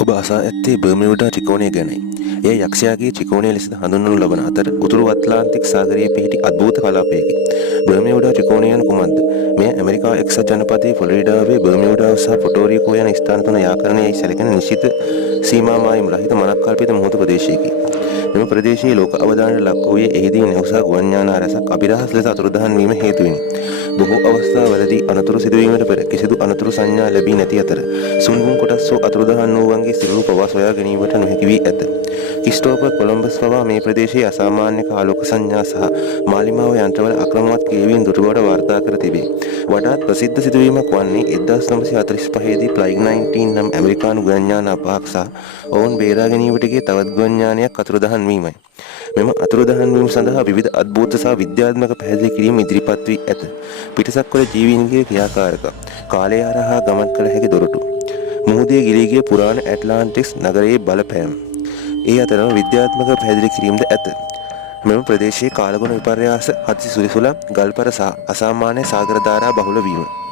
ඔබ අසා ඇත්තේ බර්මියුඩා ත්‍රිකෝණය ගැනයි. එය යක්ෂයාගේ ත්‍රිකෝණය ලෙසද හඳුන්වනු ලබන අතර උතුරු අත්ලාන්තික් සාගරයේ පිහිටි අද්භූත කලාපයකි. බර්මියුඩා ත්‍රිකෝණය යනු කුමක්ද? මෙය ඇමරිකා එක්සත් ජනපදයේ ෆ්ලොරිඩාවේ බර්මියුඩා සහ පොටෝරිකෝ යන ස්ථාන තුන යාකරණයයි සැලකෙන නිශ්චිත සීමා මායිම් රහිත මනක්කල්පිත මුහුදු ප්‍රදේශයකි. මෙම ප්‍රදේශයේ ලෝක අවධානයට ලක් වූයේ එහිදී නැවුසා ගුවන් යානා රැසක් අභිරහස් ලෙස අතුරුදහන් වීම හේතුවෙනි. බොහෝ අවස්ථාවලදී අනතුරු සිදුවීමට පෙර කිසිදු අනතුරු සංඥා ලැබී නැති අතර සුන්බුන් කොටස් වූ අතුරුදහන් වූවන්ගේ සිරුරු පවා සොයා ගැනීමට නොහැකි වී ඇත. ක්‍රිස්ටෝෆර් කොලම්බස් පවා මේ ප්‍රදේශයේ අසාමාන්‍ය කාලෝක සංඥා සහ මාලිමාව යන්ත්‍රවල අක්‍රමවත් කියවීම් දුටු බවට වාර්තා කර තිබේ. වඩාත් ප්‍රසිද්ධ සිදුවීමක් වන්නේ 1945 දී ෆ්ලයිට් 19 නම් ඇමරිකානු ගුවන් යානා පහක් සහ ඔවුන් බේරා ගැනීමට ගිය තවත් ගුවන් යානයක් අතුරුදහන් වීමයි. මෙම අතුරුදහන් වීම සඳහා විවිධ අද්භූත සහ විද්‍යාත්මක පැහැදිලි කිරීම් ඉදිරිපත් වී ඇත. පිටසක්වල ජීවීන්ගේ ක්‍රියාකාරකම්, කාලය හරහා ගමන් කළ හැකි දොරටු, මුහුදේ ගිලී ගිය පුරාණ ඇට්ලාන්ටික්ස් නගරයේ බලපෑම, ඒ අතරම විද්‍යාත්මක පැහැදිලි කිරීම්ද ඇත. මෙම ප්‍රදේශයේ කාලගුණ විපර්යාස, හදිසි සුලිසුලක්, ගල්පර සහ අසාමාන්‍ය සාගර ධාරා බහුල වීම